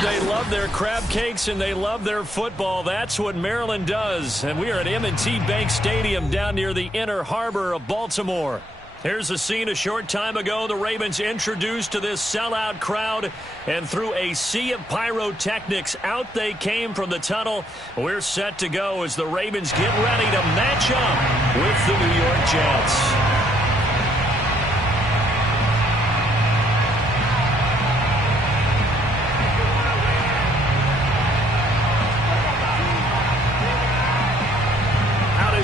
They love their crab cakes and they love their football. That's what Maryland does. And we are at M&T Bank Stadium down near the Inner Harbor of Baltimore. Here's a scene a short time ago. The Ravens introduced to this sellout crowd, and through a sea of pyrotechnics, out they came from the tunnel. We're set to go as the Ravens get ready to match up with the New York Jets.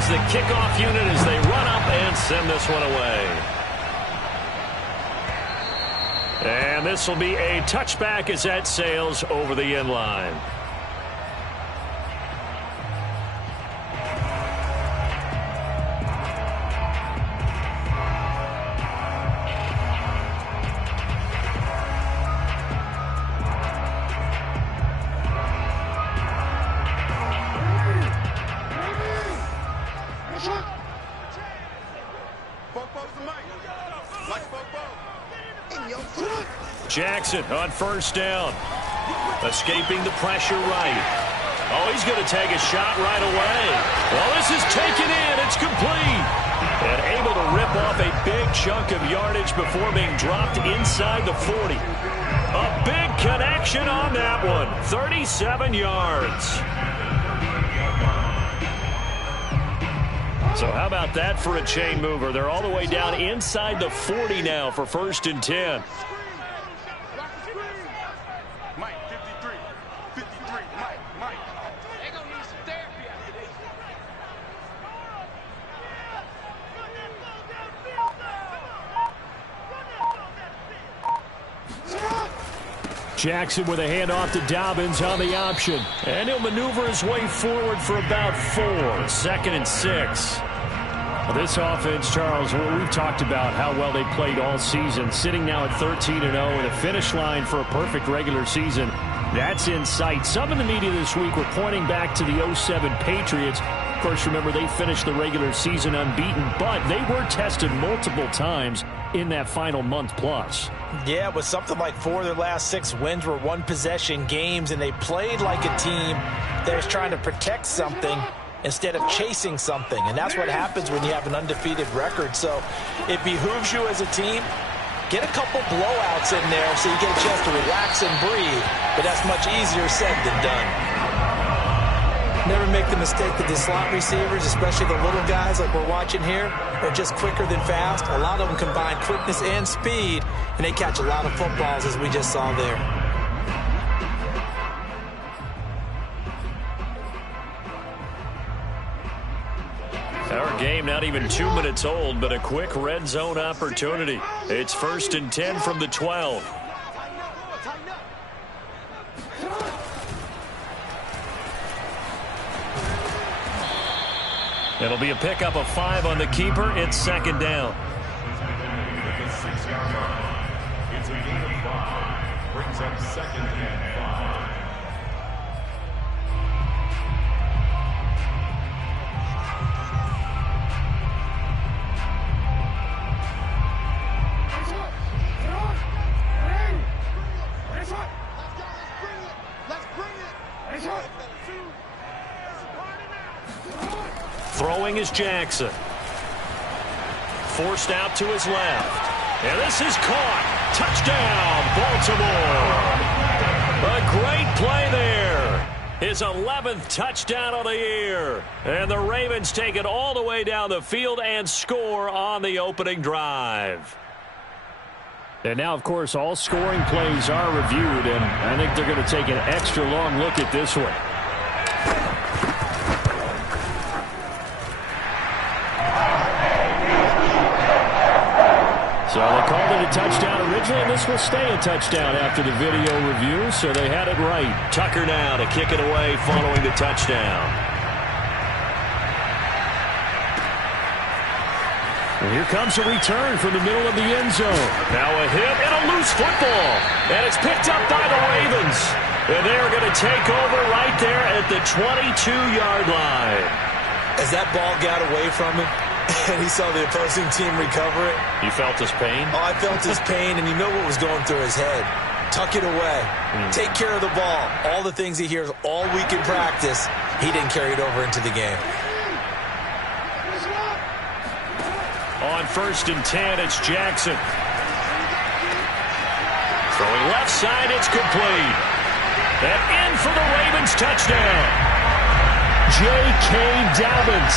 The kickoff unit as they run up and send this one away. And this will be a touchback as that sails over the end line. Jackson on first down. Escaping the pressure right. Oh, he's going to take a shot right away. Well, this is taken in. It's complete. And able to rip off a big chunk of yardage before being dropped inside the 40. A big connection on that one. 37 yards. So how about that for a chain mover? They're all the way down inside the 40 now for 1st and 10. Jackson with a handoff to Dobbins on the option. And he'll maneuver his way forward for about 4. 2nd and 6. Well, this offense, Charles, we've talked about how well they played all season. Sitting now at 13-0 and a finish line for a perfect regular season. That's in sight. Some in the media this week were pointing back to the 07 Patriots. Of course, remember, they finished the regular season unbeaten, but they were tested multiple times in that final month plus. Yeah, it was something like 4 of their last 6 wins were one-possession games, and they played like a team that was trying to protect something instead of chasing something. And that's what happens when you have an undefeated record. So it behooves you as a team, get a couple blowouts in there so you get a chance to relax and breathe. But that's much easier said than done. Never make the mistake that the slot receivers, especially the little guys like we're watching here, are just quicker than fast. A lot of them combine quickness and speed, and they catch a lot of footballs, as we just saw there. Our game not even 2 minutes old, but a quick red zone opportunity. It's 1st and 10 from the 12. It'll be a pickup of 5 on the keeper. It's 2nd down. It's a gain of 5. Brings up 2nd and 5. Throwing is Jackson. Forced out to his left. And this is caught. Touchdown, Baltimore. A great play there. His 11th touchdown of the year. And the Ravens take it all the way down the field and score on the opening drive. And now, of course, all scoring plays are reviewed, and I think they're going to take an extra long look at this one. So they called it a touchdown originally, and this will stay a touchdown after the video review, so they had it right. Tucker now to kick it away following the touchdown. And here comes a return from the middle of the end zone. Now a hit and a loose football. And it's picked up by the Ravens. And they're going to take over right there at the 22-yard line. As that ball got away from him, and he saw the opposing team recover it. You felt his pain? Oh, I felt his pain, and you know what was going through his head. tuck it away, take care of the ball. All the things he hears all week in practice, he didn't carry it over into the game. On 1st and 10, it's Jackson. Throwing left side, it's complete. And in for the Ravens touchdown. J.K. Dobbins,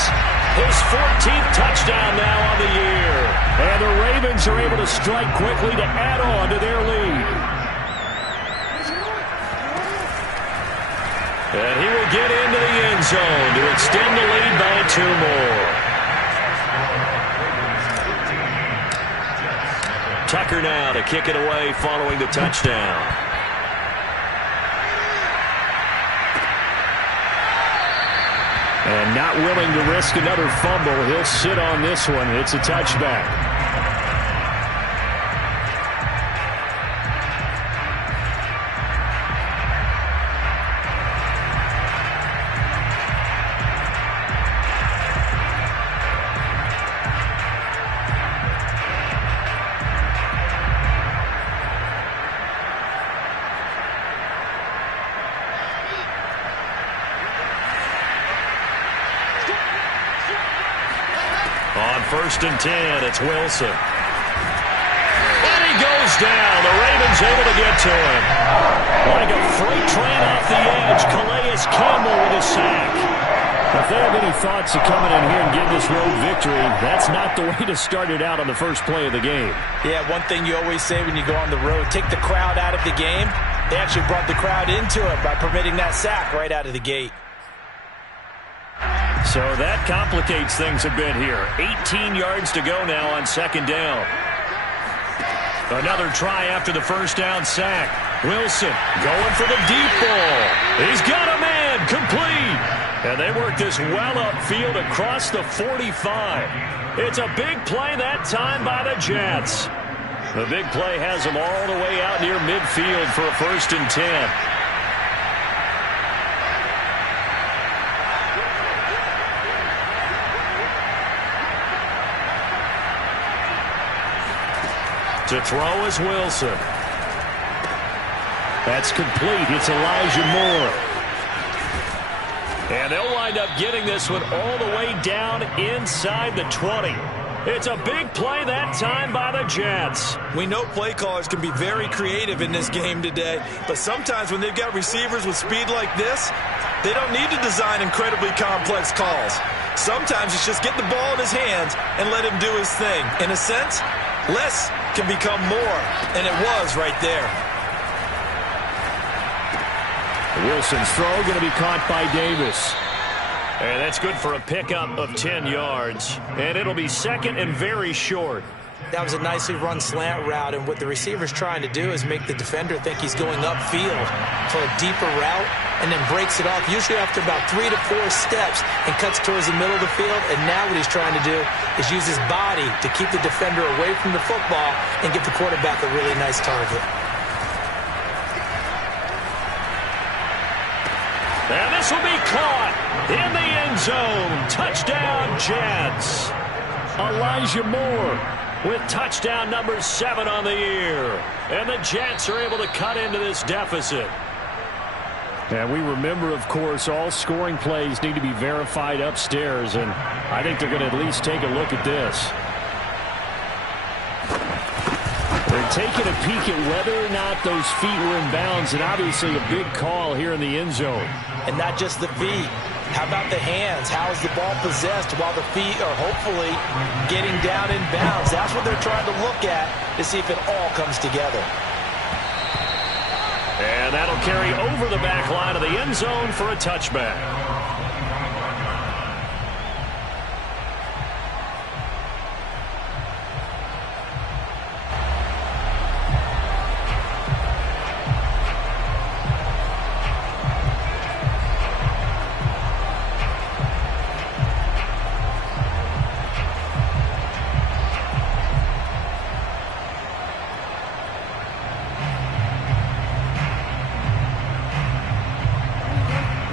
his 14th touchdown now on the year. And the Ravens are able to strike quickly to add on to their lead. And he will get into the end zone to extend the lead by 2 more. Tucker now to kick it away following the touchdown. And not willing to risk another fumble, he'll sit on this one. It's a touchback. On 1st and 10, it's Wilson. And he goes down. The Ravens able to get to him. Like a freight train off the edge, Calais Campbell with a sack. If they have any thoughts of coming in here and getting this road victory, that's not the way to start it out on the first play of the game. Yeah, one thing you always say when you go on the road, take the crowd out of the game. They actually brought the crowd into it by permitting that sack right out of the gate. So that complicates things a bit here. 18 yards to go now on 2nd down. Another try after the first down sack. Wilson going for the deep ball. He's got a man, complete. And they work this well upfield across the 45. It's a big play that time by the Jets. The big play has them all the way out near midfield for a 1st and 10. To throw is Wilson. That's complete. It's Elijah Moore. And they'll wind up getting this one all the way down inside the 20. It's a big play that time by the Jets. We know play callers can be very creative in this game today, but sometimes when they've got receivers with speed like this, they don't need to design incredibly complex calls. Sometimes it's just get the ball in his hands and let him do his thing. In a sense, less can become more, and it was right there. Wilson's throw going to be caught by Davis. And that's good for a pickup of 10 yards. And it'll be 2nd and very short. That was a nicely run slant route, and what the receiver's trying to do is make the defender think he's going upfield for a deeper route and then breaks it off, usually after about 3 to 4 steps, and cuts towards the middle of the field. And now what he's trying to do is use his body to keep the defender away from the football and get the quarterback a really nice target. And this will be caught in the end zone. Touchdown, Jets. Elijah Moore with touchdown number 7 on the year. And the Jets are able to cut into this deficit. And we remember, of course, all scoring plays need to be verified upstairs, and I think they're going to at least take a look at this. They're taking a peek at whether or not those feet were in bounds, and obviously a big call here in the end zone. And not just the feet. How about the hands? How is the ball possessed while the feet are hopefully getting down in bounds? That's what they're trying to look at to see if it all comes together. And that'll carry over the back line of the end zone for a touchback.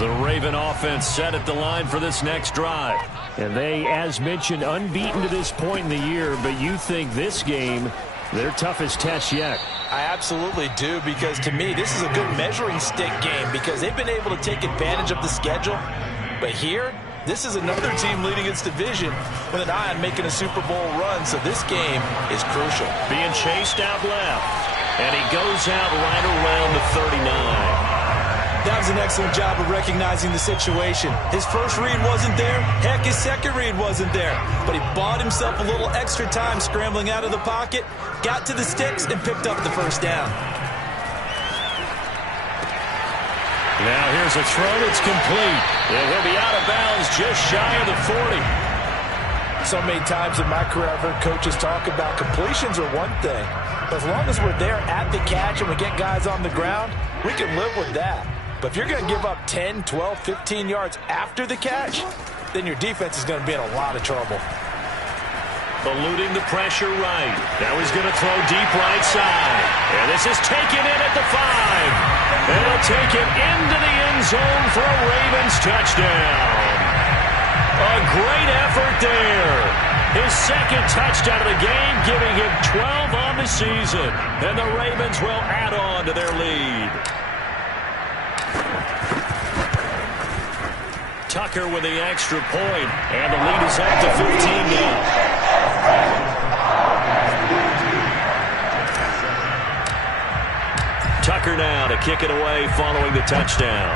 The Raven offense set at the line for this next drive. And they, as mentioned, unbeaten to this point in the year, but you think this game their toughest test yet. I absolutely do, because to me, this is a good measuring stick game because they've been able to take advantage of the schedule. But here, this is another team leading its division with an eye on making a Super Bowl run, so this game is crucial. Being chased out left, and he goes out right around the 39. That was an excellent job of recognizing the situation. His first read wasn't there. Heck, his second read wasn't there. But he bought himself a little extra time scrambling out of the pocket, got to the sticks, and picked up the first down. Now here's a throw that's complete. And he'll be out of bounds just shy of the 40. So many times in my career, I've heard coaches talk about completions are one thing. But as long as we're there at the catch and we get guys on the ground, we can live with that. But if you're going to give up 10, 12, 15 yards after the catch, then your defense is going to be in a lot of trouble. Eluding the pressure right. Now he's going to throw deep right side. And this is taken in at the 5. And he'll take it into the end zone for a Ravens touchdown. A great effort there. His second touchdown of the game, giving him 12 on the season. And the Ravens will add on to their lead. Tucker with the extra point, and the lead is up to 15 now. Tucker now to kick it away following the touchdown.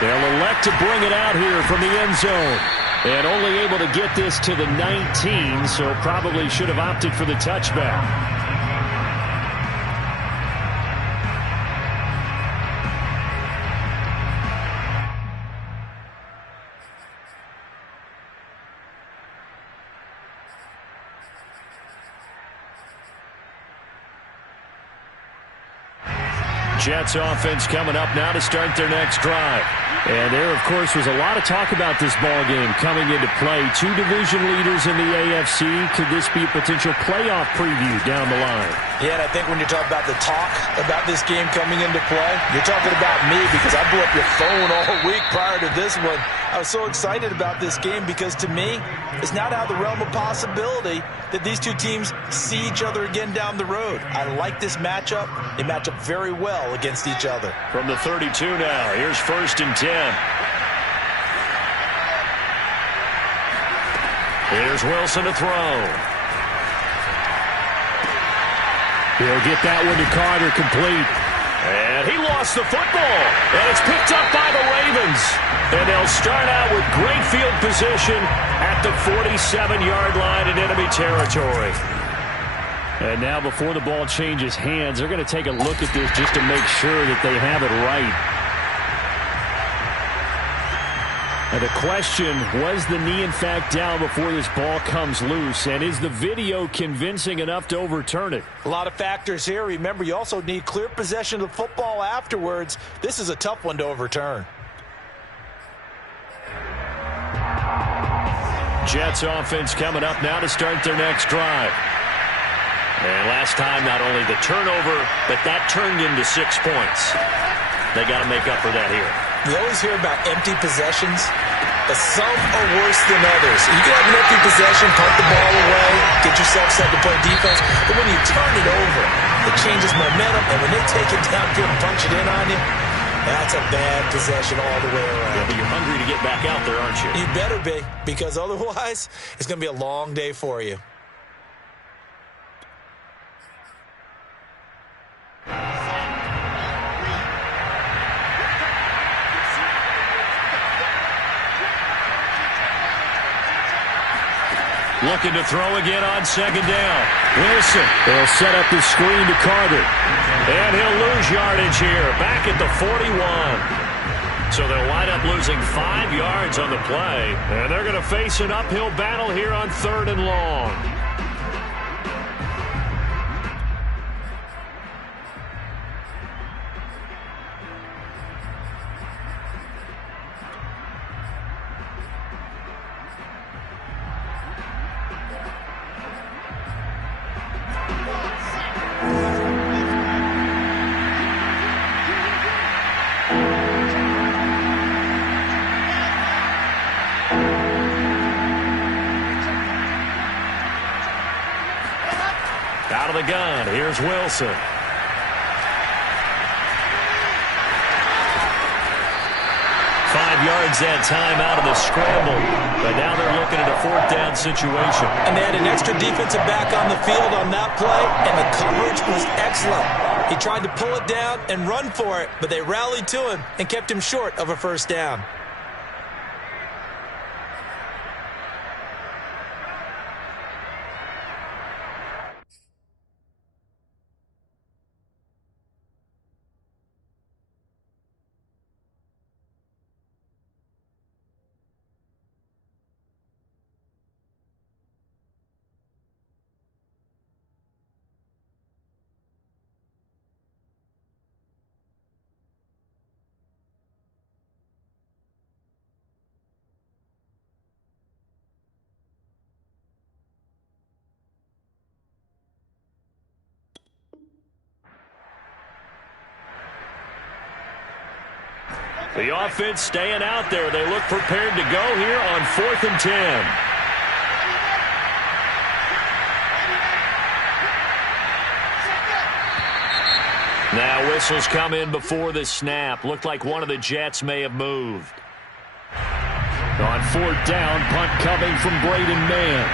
They'll elect to bring it out here from the end zone. And only able to get this to the 19, so probably should have opted for the touchback. Jets offense coming up now to start their next drive. And there, of course, was a lot of talk about this ball game coming into play. Two division leaders in the AFC. Could this be a potential playoff preview down the line? Yeah, and I think when you're talking about the talk about this game coming into play, you're talking about me because I blew up your phone all week prior to this one. I was so excited about this game because, to me, it's not out of the realm of possibility that these two teams see each other again down the road. I like this matchup. They match up very well against each other. From the 32 now, here's 1st and 10. Here's Wilson to throw. He'll get that one to Carter, complete. And he lost the football. And it's picked up by the Ravens. And they'll start out with great field position at the 47-yard line in enemy territory. And now before the ball changes hands, they're going to take a look at this just to make sure that they have it right. And the question, was the knee in fact down before this ball comes loose? And is the video convincing enough to overturn it? A lot of factors here. Remember, you also need clear possession of the football afterwards. This is a tough one to overturn. Jets offense coming up now to start their next drive. And last time, not only the turnover, but that turned into 6 points. They got to make up for that here. You always hear about empty possessions, but some are worse than others. You can have an empty possession, punt the ball away, get yourself set to play defense, but when you turn it over, it changes momentum, and when they take it downfield and punch it in on you, that's a bad possession all the way around. Yeah, but you're hungry to get back out there, aren't you? You better be, because otherwise, it's going to be a long day for you. Looking to throw again on 2nd down. Wilson. They'll set up the screen to Carter. And he'll lose yardage here. Back at the 41. So they'll wind up losing 5 yards on the play. And they're going to face an uphill battle here on 3rd and long. the gun. Here's Wilson. 5 yards that time out of the scramble. But now they're looking at a 4th down situation. And they had an extra defensive back on the field on that play, and the coverage was excellent. He tried to pull it down and run for it, but they rallied to him and kept him short of a 1st down. The offense staying out there. They look prepared to go here on 4th and 10. Now whistles come in before the snap. Looked like one of the Jets may have moved. On 4th down, punt coming from Braden Mann.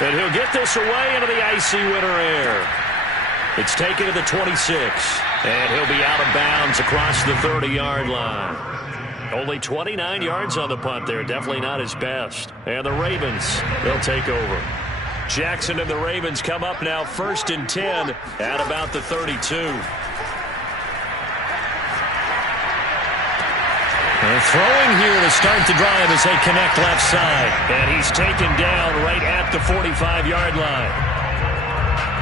And he'll get this away into the icy winter air. It's taken to the 26. And he'll be out of bounds across the 30-yard line. Only 29 yards on the punt there. Definitely not his best. And the Ravens, they'll take over. Jackson and the Ravens come up now 1st and 10 at about the 32. And throwing here to start the drive as they connect left side. And he's taken down right at the 45-yard line.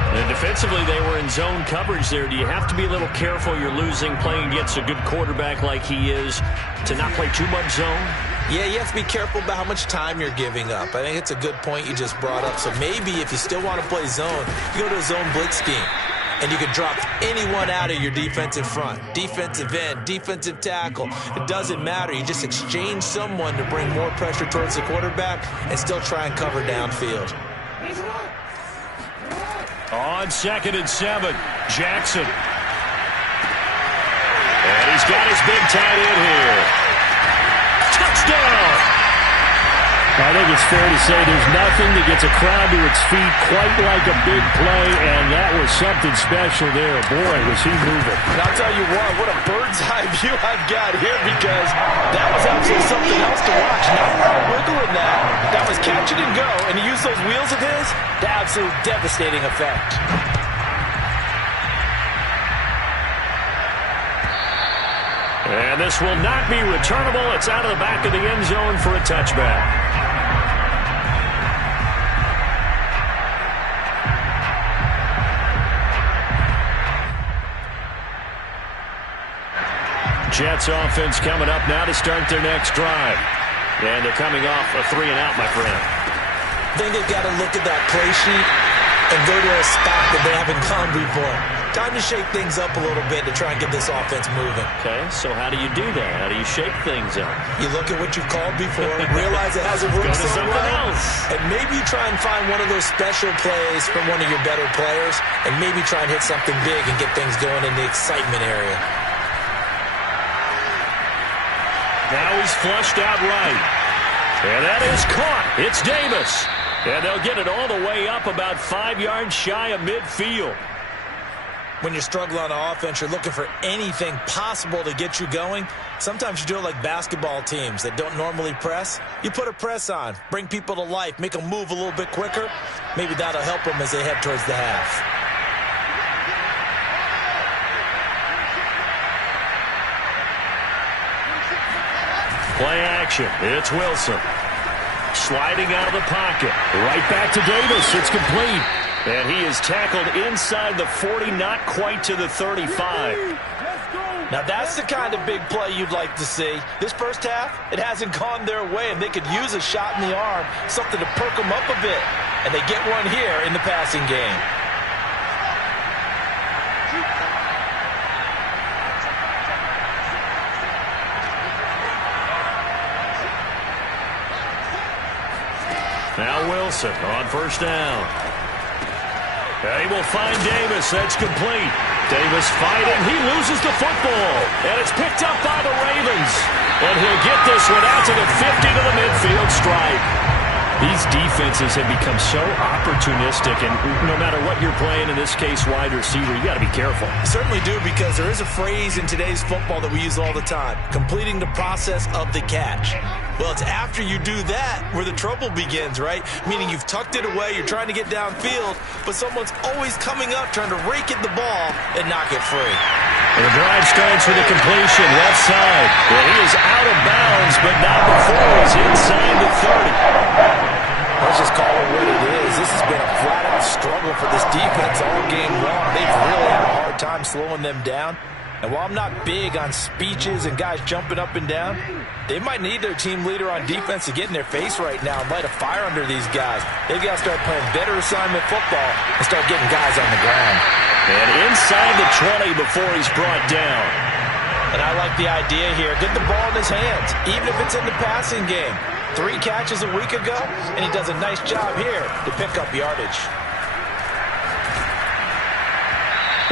And defensively, they were in zone coverage there. Do you have to be a little careful? You're losing, playing against a good quarterback like he is, to not play too much zone? Yeah, you have to be careful about how much time you're giving up. I think it's a good point you just brought up. So maybe if you still want to play zone, you go to a zone blitz scheme. And you can drop anyone out of your defensive front. Defensive end, defensive tackle. It doesn't matter. You just exchange someone to bring more pressure towards the quarterback and still try and cover downfield. On 2nd and 7, Jackson. And he's got his big tight end here. Touchdown! I think it's fair to say there's nothing that gets a crowd to its feet quite like a big play, and that was something special there. Boy, was he moving. And I'll tell you what a bird's eye view I've got here, because that was absolutely something else to watch. Not a lot of wiggle in that. That was catch it and go, and he used those wheels of his to absolute devastating effect. And this will not be returnable. It's out of the back of the end zone for a touchback. Jets offense coming up now to start their next drive. And they're coming off a 3-and-out, my friend. I think they've got to look at that play sheet and go to a spot that they haven't gone before. Time to shake things up a little bit to try and get this offense moving. Okay, so how do you do that? How do you shake things up? You look at what you've called before, realize it hasn't worked so well, and maybe try and find one of those special plays from one of your better players, and maybe try and hit something big and get things going in the excitement area. Now he's flushed out right. And that is caught. It's Davis. And they'll get it all the way up about 5 yards shy of midfield. When you're struggling on offense, you're looking for anything possible to get you going. Sometimes you do it like basketball teams that don't normally press. You put a press on, bring people to life, make them move a little bit quicker. Maybe that'll help them as they head towards the half. Play action. It's Wilson. Sliding out of the pocket. Right back to Davis. It's complete. And he is tackled inside the 40, not quite to the 35. Now that's the kind of big play you'd like to see. This first half, it hasn't gone their way, and they could use a shot in the arm, something to perk them up a bit. And they get one here in the passing game. Now Wilson on first down. He will find Davis. That's complete. Davis fighting. He loses the football. And it's picked up by the Ravens. And he'll get this one out to the 50 to the midfield stripe. These defenses have become so opportunistic, and no matter what you're playing, in this case wide receiver, you got to be careful. You certainly do, because there is a phrase in today's football that we use all the time: completing the process of the catch. Well, it's after you do that where the trouble begins, right? Meaning you've tucked it away, you're trying to get downfield, but someone's always coming up trying to rake at the ball and knock it free. And the drive starts with a completion, left side. Well, he is out of bounds, but not before he's inside the 30. Let's just call it what it is. This has been a flat-out struggle for this defense all game long. They've really had a hard time slowing them down. And while I'm not big on speeches and guys jumping up and down, they might need their team leader on defense to get in their face right now and light a fire under these guys. They've got to start playing better assignment football and start getting guys on the ground. And inside the 20 before he's brought down. And I like the idea here. Get the ball in his hands, even if it's in the passing game. 3 catches a week ago, and he does a nice job here to pick up yardage.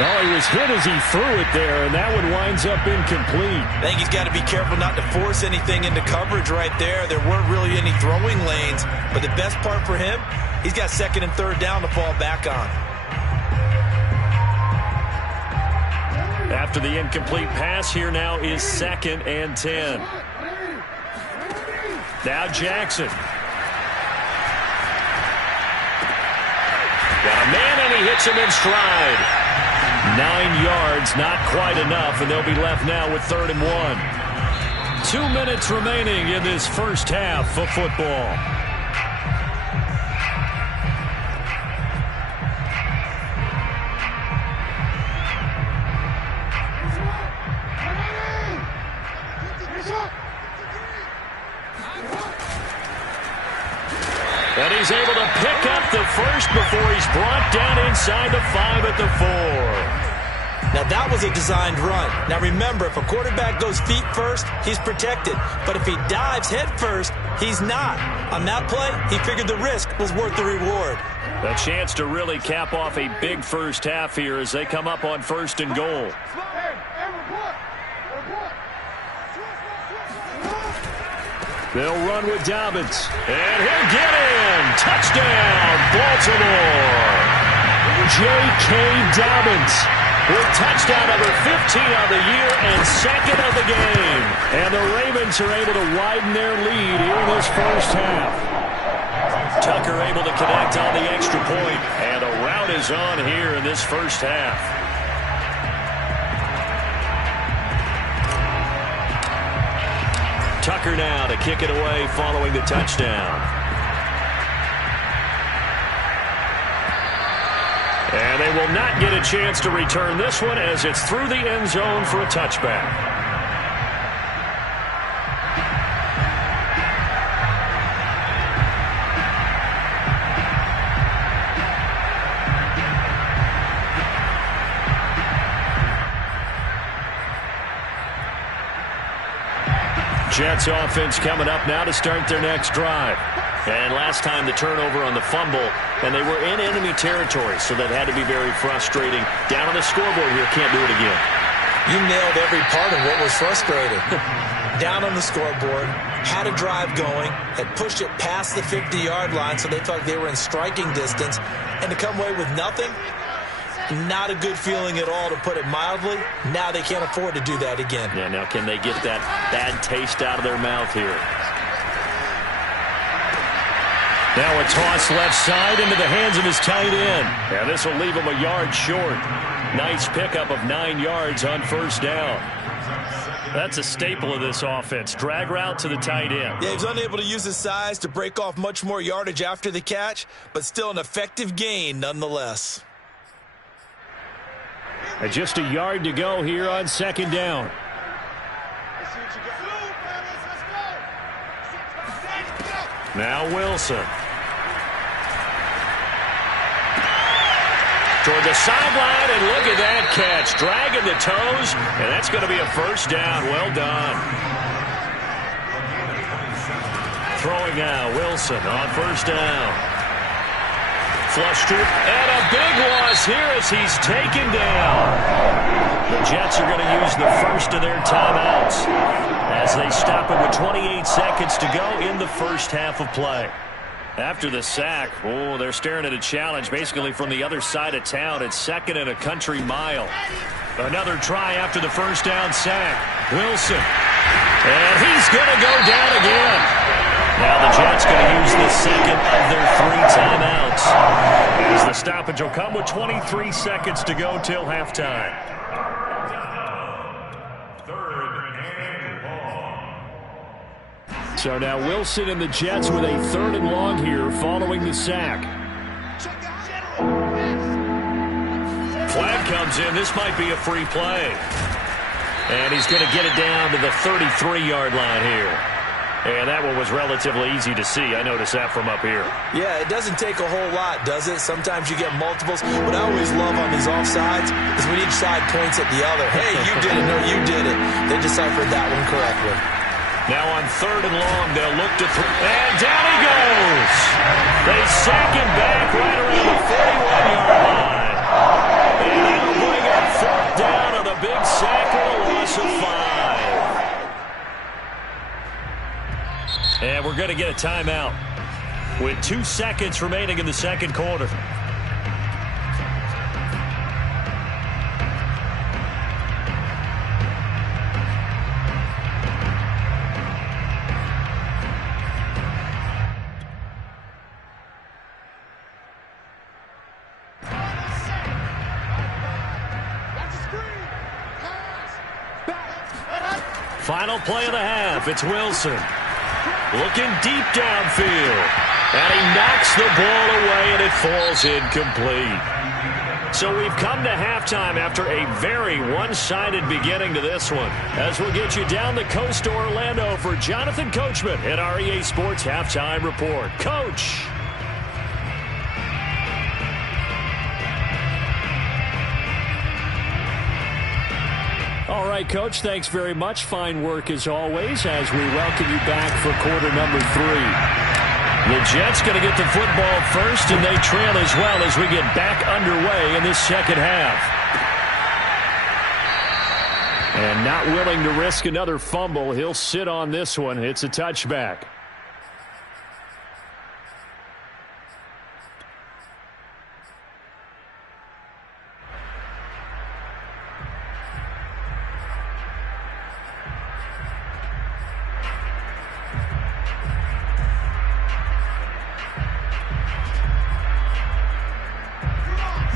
Oh, he was hit as he threw it there, and that one winds up incomplete. I think he's got to be careful not to force anything into coverage right there. There weren't really any throwing lanes, but the best part for him, he's got 2nd and 3rd down to fall back on. After the incomplete pass, here now is 2nd and 10. Now Jackson. Got a man, and he hits him in stride. 9 yards, not quite enough, and they'll be left now with 3rd and 1. 2 minutes remaining in this first half of football. And he's able to pick up the first before he's brought down inside the 5 at the 4. Now, that was a designed run. Now, remember, if a quarterback goes feet first, he's protected. But if he dives head first, he's not. On that play, he figured the risk was worth the reward. A chance to really cap off a big first half here as they come up on 1st and goal. They'll run with Dobbins. And he'll get in. Touchdown, Baltimore. J.K. Dobbins with touchdown number 15 on the year and 2nd of the game. And the Ravens are able to widen their lead here in this first half. Tucker able to connect on the extra point. And a rout is on here in this first half. Tucker now to kick it away following the touchdown. And they will not get a chance to return this one as it's through the end zone for a touchback. Jets offense coming up now to start their next drive. And last time the turnover on the fumble, and they were in enemy territory, so that had to be very frustrating. Down on the scoreboard here, can't do it again. You nailed every part of what was frustrating. Down on the scoreboard, had a drive going, had pushed it past the 50-yard line, so they thought they were in striking distance, and to come away with nothing, not a good feeling at all, to put it mildly. Now they can't afford to do that again. Yeah, now can they get that bad taste out of their mouth here? Now a toss left side into the hands of his tight end. And this will leave him a yard short. Nice pickup of 9 yards on 1st down. That's a staple of this offense. Drag route to the tight end. Yeah, he's unable to use his size to break off much more yardage after the catch, but still an effective gain nonetheless. And just a yard to go here on 2nd down. Now Wilson. Toward the sideline, and look at that catch. Dragging the toes, and that's going to be a 1st down. Well done. Throwing now, Wilson on 1st down. flushed to it, and a big loss here as he's taken down. The Jets are going to use the first of their timeouts as they stop it with 28 seconds to go in the first half of play. After the sack, they're staring at a challenge basically from the other side of town. It's second and a country mile. Another try after the first down sack. Wilson. And he's going to go down again. Now the Jets going to use the second of their 3 timeouts, as the stoppage will come with 23 seconds to go till halftime. So now Wilson and the Jets with a 3rd and long here following the sack. Flag comes in. This might be a free play. And he's going to get it down to the 33-yard line here. And that one was relatively easy to see. I noticed that from up here. Yeah, it doesn't take a whole lot, does it? Sometimes you get multiples. What I always love on these offsides is when each side points at the other. Hey, you did it. No, you did it. They deciphered that one correctly. Now on 3rd and long, they'll look to throw. And down he goes. They sack him back right around the 41-yard line. And that'll bring up 4th down on the big sack with a loss of 5. And we're going to get a timeout with 2 seconds remaining in the second quarter. Final play of the half. It's Wilson. Looking deep downfield. And he knocks the ball away, and it falls incomplete. So we've come to halftime after a very one-sided beginning to this one. As we'll get you down the coast to Orlando for Jonathan Coachman at our EA Sports Halftime Report. Coach. All right, Coach, thanks very much. Fine work as always as we welcome you back for quarter number 3. The Jets going to get the football first, and they trail as well as we get back underway in this second half. And not willing to risk another fumble, he'll sit on this one. It's a touchback.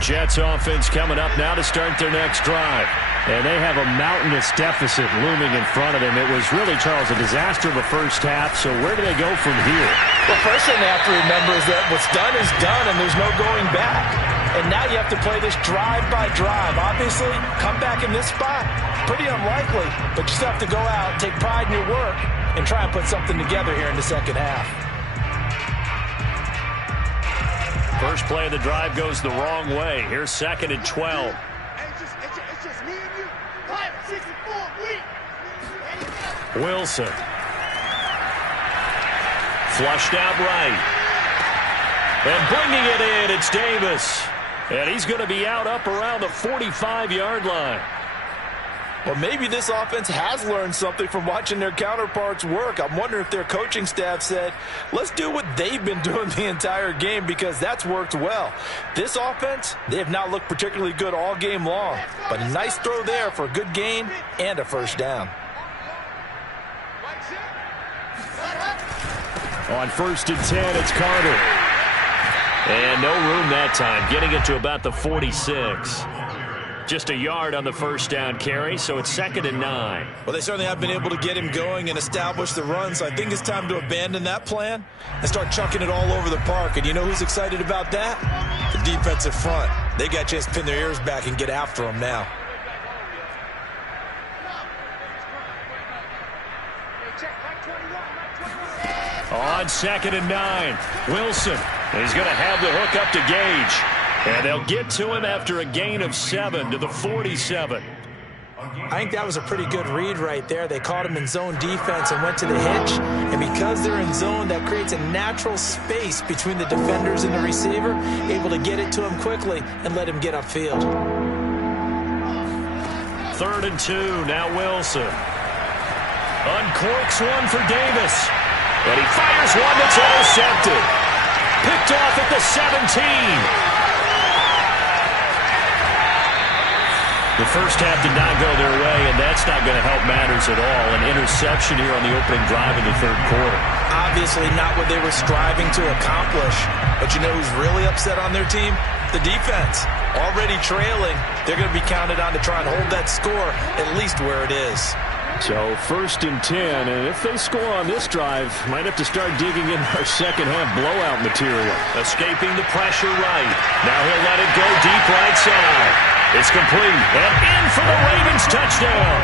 Jets offense coming up now to start their next drive. And they have a mountainous deficit looming in front of them. It was really, Charles, a disaster of a first half. So where do they go from here? Well, first thing they have to remember is that what's done is done, and there's no going back. And now you have to play this drive by drive. Obviously, come back in this spot, pretty unlikely. But you still have to go out, take pride in your work, and try and put something together here in the second half. First play of the drive goes the wrong way. Here's 2nd and 12. Wilson. Flushed out right. And bringing it in, it's Davis. And he's going to be out up around the 45-yard line. Well, maybe this offense has learned something from watching their counterparts work. I'm wondering if their coaching staff said, let's do what they've been doing the entire game, because that's worked well. This offense, they have not looked particularly good all game long. But a nice throw there for a good gain and a first down. On 1st and 10, it's Carter. And no room that time, getting it to about the 46. Just a yard on the first down carry, so it's 2nd and 9. Well, they certainly have been able to get him going and establish the run, so I think it's time to abandon that plan and start chucking it all over the park. And you know who's excited about that? The defensive front. They got a chance to pin their ears back and get after him now. On 2nd and 9, Wilson. He's going to have the hook up to Gage. And they'll get to him after a gain of 7 to the 47. I think that was a pretty good read right there. They caught him in zone defense and went to the hitch. And because they're in zone, that creates a natural space between the defenders and the receiver, able to get it to him quickly and let him get upfield. 3rd and 2, now Wilson. Uncorks one for Davis. And he fires one that's intercepted. Picked off at the 17. The first half did not go their way, and that's not going to help matters at all. An interception here on the opening drive in the 3rd quarter. Obviously not what they were striving to accomplish. But you know who's really upset on their team? The defense. Already trailing. They're going to be counted on to try and hold that score at least where it is. So 1st and 10, and if they score on this drive, might have to start digging in our second half blowout material. Escaping the pressure right. Now he'll let it go deep right side. It's complete and in for the Ravens touchdown.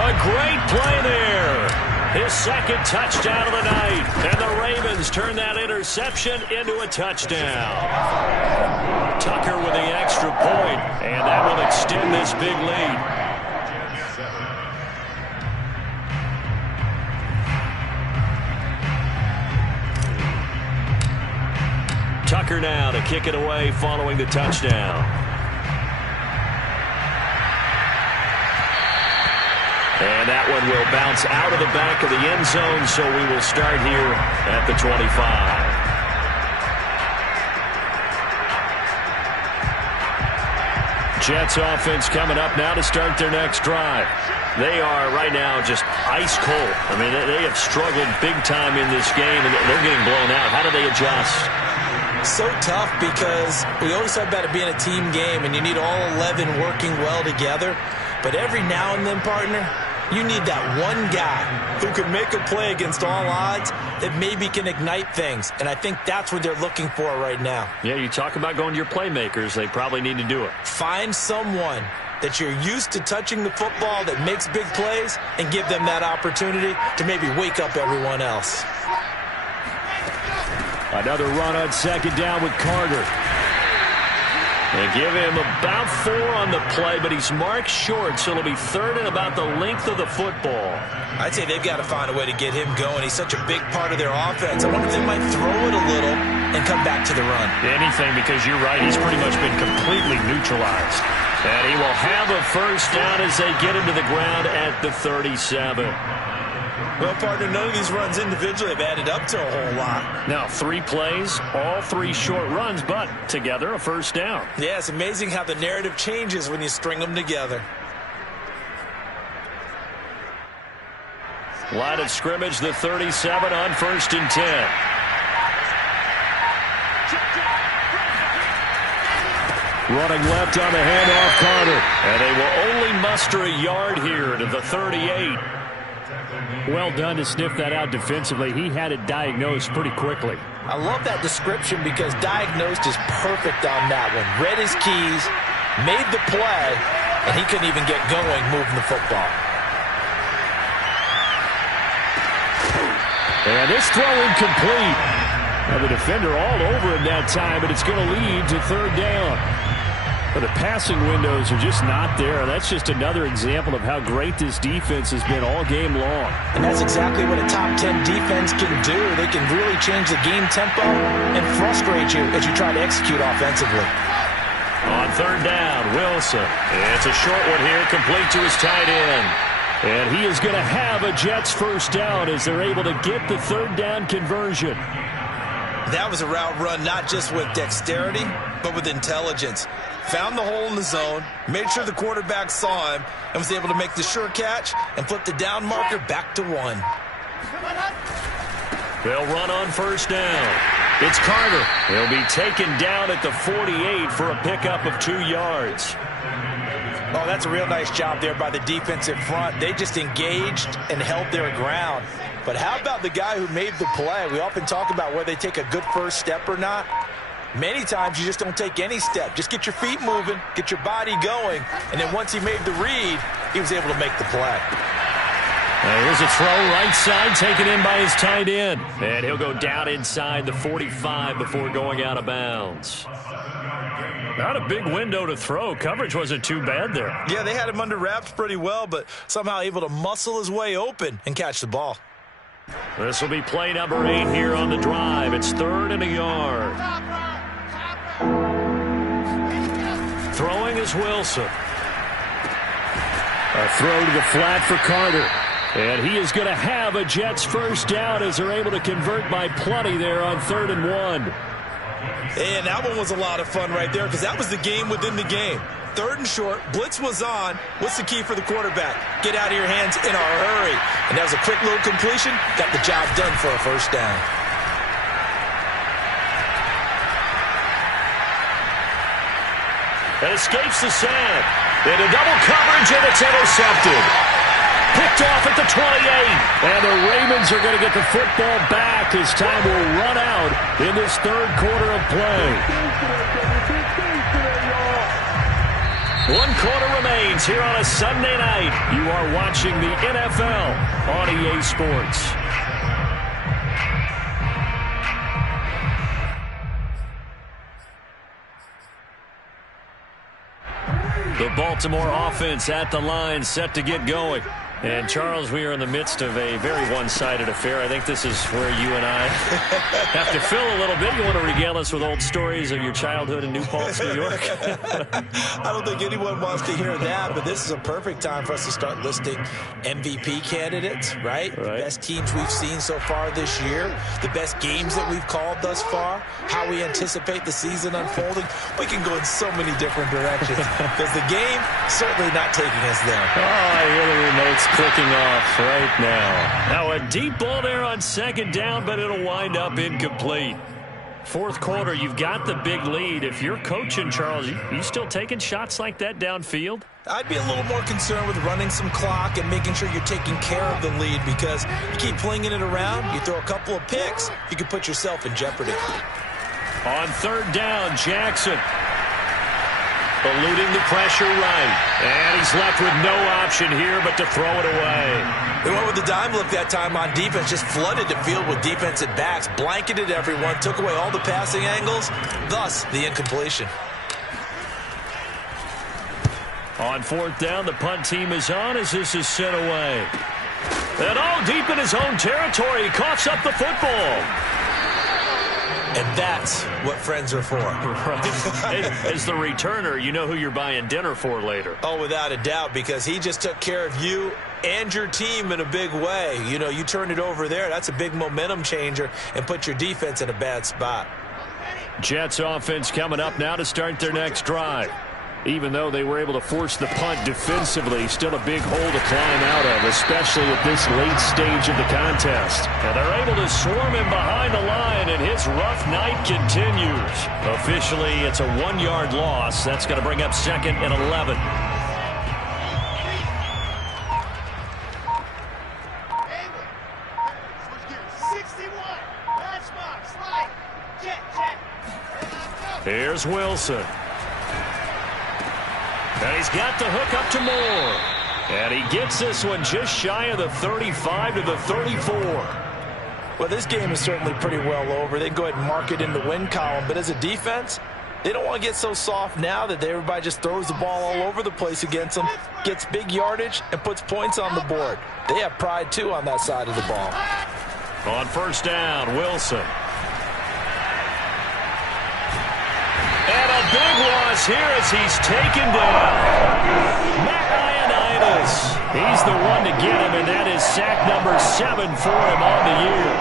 A great play there. His 2nd touchdown of the night. And the Ravens turn that interception into a touchdown. Tucker with the extra point, and that will extend this big lead. Tucker now to kick it away following the touchdown. And that one will bounce out of the back of the end zone, so we will start here at the 25. Jets offense coming up now to start their next drive. They are right now just ice cold. I mean, they have struggled big time in this game, and they're getting blown out. How do they adjust? So tough because we always talk about it being a team game, and you need all 11 working well together. But every now and then, partner, you need that one guy who can make a play against all odds that maybe can ignite things. And I think that's what they're looking for right now. Yeah, you talk about going to your playmakers. They probably need to do it. Find someone that you're used to touching the football that makes big plays and give them that opportunity to maybe wake up everyone else. Another run on 2nd down with Carter. They give him about 4 on the play, but he's marked short, so it'll be 3rd and about the length of the football. I'd say they've got to find a way to get him going. He's such a big part of their offense. I wonder if they might throw it a little and come back to the run. Anything, because you're right, he's pretty much been completely neutralized. And he will have a 1st down as they get him to the ground at the 37. Well, partner, none of these runs individually have added up to a whole lot. Now, 3 plays, all 3 short runs, but together a 1st down. Yeah, it's amazing how the narrative changes when you string them together. Line of scrimmage, the 37 on 1st and 10. Running left on the handoff, Carter. And they will only muster a yard here to the 38. Well done to sniff that out defensively. He had it diagnosed pretty quickly. I love that description because diagnosed is perfect on that one. Read his keys, made the play, and he couldn't even get going moving the football. And this throw incomplete. Now the defender all over him that time, but it's going to lead to 3rd down. But the passing windows are just not there. That's just another example of how great this defense has been all game long. And that's exactly what a top 10 defense can do. They can really change the game tempo and frustrate you as you try to execute offensively. On 3rd down, Wilson. It's a short one here, complete to his tight end. And he is going to have a Jets 1st down as they're able to get the 3rd down conversion. That was a route run not just with dexterity, but with intelligence. Found the hole in the zone, made sure the quarterback saw him, and was able to make the sure catch and flip the down marker back to 1. They'll run on 1st down. It's Carter. He'll be taken down at the 48 for a pickup of 2 yards. Oh, that's a real nice job there by the defensive front. They just engaged and held their ground. But how about the guy who made the play? We often talk about whether they take a good first step or not. Many times you just don't take any step. Just get your feet moving, get your body going, and then once he made the read, he was able to make the play. Here's a throw right side taken in by his tight end. And he'll go down inside the 45 before going out of bounds. Not a big window to throw. Coverage wasn't too bad there. Yeah, they had him under wraps pretty well, but somehow able to muscle his way open and catch the ball. This will be play number 8 here on the drive. It's 3rd and a yard. Throwing is Wilson. A throw to the flat for Carter. And he is going to have a Jets first down as they're able to convert by plenty there on 3rd and 1. And that one was a lot of fun right there because that was the game within the game. 3rd and short, blitz was on. What's the key for the quarterback? Get out of your hands in a hurry. And that was a quick little completion. Got the job done for a first down. And escapes the sack. Into double coverage, and it's intercepted. Picked off at the 28. And the Ravens are going to get the football back as time will run out in this 3rd quarter of play. 1 quarter remains here on a Sunday night. You are watching the NFL on EA Sports. The Baltimore offense at the line, set to get going. And, Charles, we are in the midst of a very one-sided affair. I think this is where you and I have to fill a little bit. You want to regale us with old stories of your childhood in New Paltz, New York? I don't think anyone wants to hear that, but this is a perfect time for us to start listing MVP candidates, right? The best teams we've seen so far this year, the best games that we've called thus far, how we anticipate the season unfolding. We can go in so many different directions because the game certainly not taking us there. Oh, I hear the remote's clicking off right now. Now a deep ball there on 2nd down, but it'll wind up incomplete. 4th quarter, you've got the big lead. If you're coaching, Charles, you still taking shots like that downfield? I'd be a little more concerned with running some clock and making sure you're taking care of the lead because you keep flinging it around, you throw a couple of picks, you can put yourself in jeopardy. On 3rd down, Jackson. Eluding the pressure right. And he's left with no option here but to throw it away. They went with the dime look that time on defense, just flooded the field with defensive backs, blanketed everyone, took away all the passing angles, thus the incompletion. On 4th down, the punt team is on as this is sent away. And all deep in his own territory, he coughs up the football. And that's what friends are for. Right. As the returner, you know who you're buying dinner for later. Oh, without a doubt, because he just took care of you and your team in a big way. You know, you turn it over there, that's a big momentum changer and put your defense in a bad spot. Jets offense coming up now to start their next drive. Even though they were able to force the punt defensively, still a big hole to climb out of, especially at this late stage of the contest. And they're able to swarm him behind the line, and his rough night continues. Officially, it's a 1-yard loss. That's going to bring up 2nd and 11. Here's Wilson. And he's got the hook up to Moore. And he gets this one just shy of the 35 to the 34. Well, this game is certainly pretty well over. They can go ahead and mark it in the win column. But as a defense, they don't want to get so soft now that everybody just throws the ball all over the place against them, gets big yardage, and puts points on the board. They have pride, too, on that side of the ball. On 1st down, Wilson. And a big loss here as he's taken down. Matt Ioannidis. He's the one to get him, and that is sack number 7 for him on the year.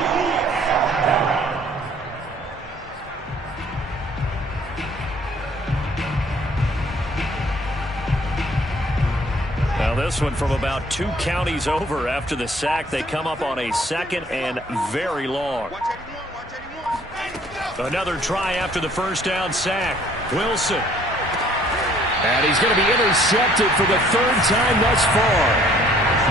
Now this one from about 2 counties over after the sack. They come up on a 2nd and very long. Another try after the 1st down sack. Wilson. And he's going to be intercepted for the 3rd time thus far.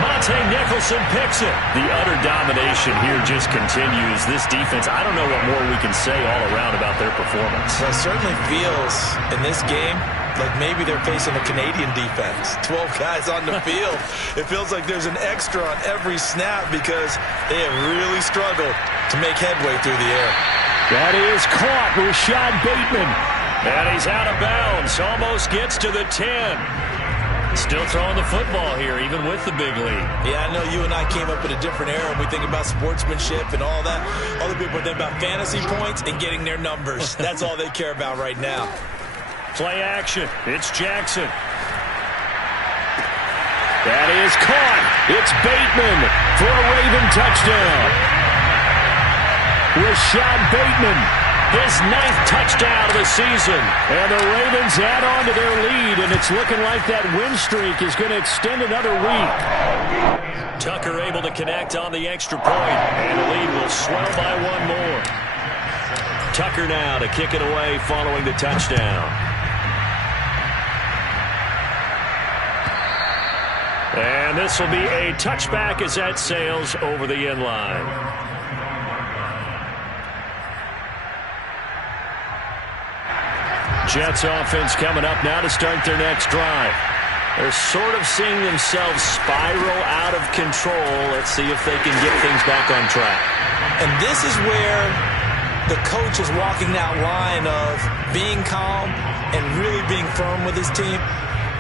Monte Nicholson picks it. The utter domination here just continues. This defense, I don't know what more we can say all around about their performance. Well, it certainly feels in this game like maybe they're facing a Canadian defense. 12 guys on the field. It feels like there's an extra on every snap because they have really struggled to make headway through the air. That is caught. Rashad Bateman. And he's out of bounds. Almost gets to the 10. Still throwing the football here, even with the big lead. Yeah, I know you and I came up in a different era, and we think about sportsmanship and all that. Other people think about fantasy points and getting their numbers. That's all they care about right now. Play action. It's Jackson. That is caught. It's Bateman for a Raven touchdown. Rashad Bateman, his 9th touchdown of the season. And the Ravens add on to their lead, and it's looking like that win streak is going to extend another week. Tucker able to connect on the extra point, and the lead will swell by one more. Tucker now to kick it away following the touchdown. And this will be a touchback as that sails over the end line. Jets offense coming up now to start their next drive. They're sort of seeing themselves spiral out of control. Let's see if they can get things back on track. And this is where the coach is walking that line of being calm and really being firm with his team.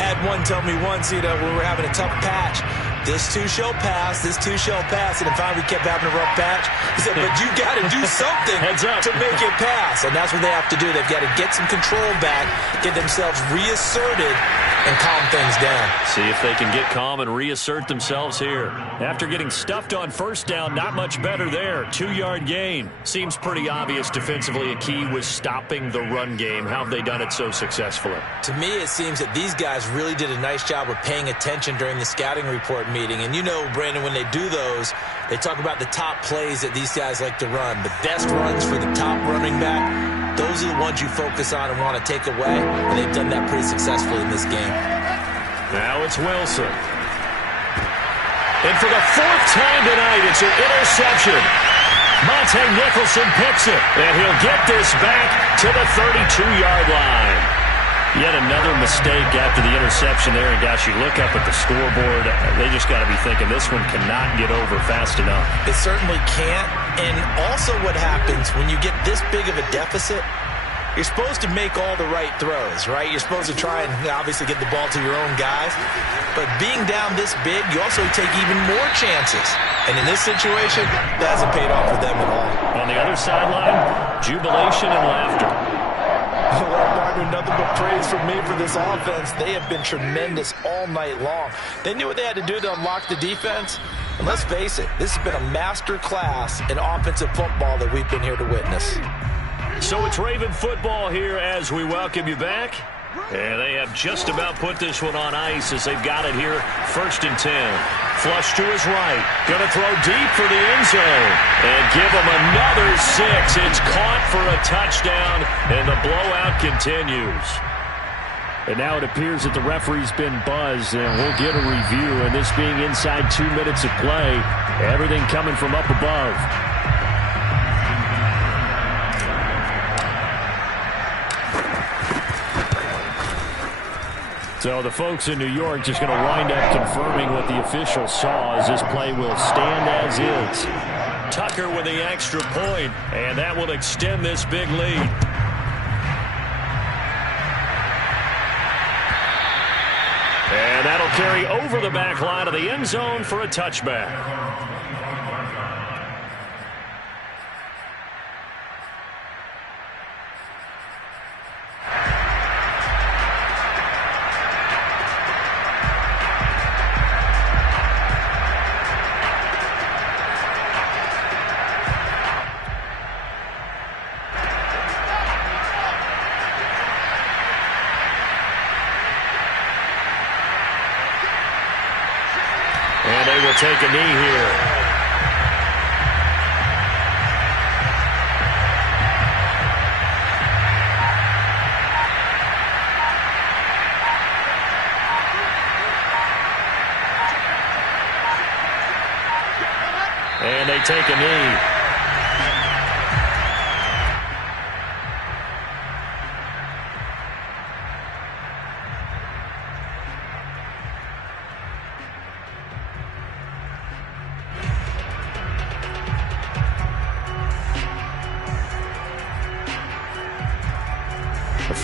Had one tell me once, we were having a tough patch. This too shall pass, this too shall pass. And then finally we kept having a rough patch. He said, but you got to do something to make it pass. And that's what they have to do. They've got to get some control back, get themselves reasserted, and calm things down. See if they can get calm and reassert themselves here. After getting stuffed on first down, not much better there. 2-yard gain. Seems pretty obvious defensively a key was stopping the run game. How have they done it so successfully? To me, it seems that these guys really did a nice job of paying attention during the scouting report meeting. And you know, Brandon, when they do those, they talk about the top plays that these guys like to run. The best runs for the top running back. Those are the ones you focus on and want to take away, and they've done that pretty successfully in this game. Now it's Wilson. And for the 4th time tonight, it's an interception. Monte Nicholson picks it, and he'll get this back to the 32-yard line. Yet another mistake after the interception there, and gosh, you look up at the scoreboard, they just got to be thinking this one cannot get over fast enough. It certainly can't. And also what happens when you get this big of a deficit, you're supposed to make all the right throws, right? You're supposed to try and obviously get the ball to your own guys. But being down this big, you also take even more chances. And in this situation, that hasn't paid off for them at all. On the other sideline, jubilation and laughter. Well, Gardner, nothing but praise from me for this offense. They have been tremendous all night long. They knew what they had to do to unlock the defense. And let's face it, this has been a master class in offensive football that we've been here to witness. So it's Raven football here as we welcome you back. And they have just about put this one on ice as they've got it here. 1st and 10. Flush to his right. Going to throw deep for the end zone. And give him another 6. It's caught for a touchdown, and the blowout continues. And now it appears that the referee's been buzzed, and we'll get a review. And this being inside 2 minutes of play, everything coming from up above. So the folks in New York just going to wind up confirming what the official saw as this play will stand as is. Tucker with the extra point, and that will extend this big lead. And that'll carry over the back line of the end zone for a touchback. And they will take a knee here. And they take a knee.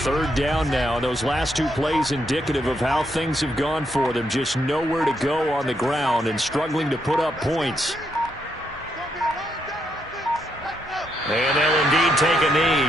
3rd down now. And those last 2 plays indicative of how things have gone for them. Just nowhere to go on the ground and struggling to put up points. And they'll indeed take a knee.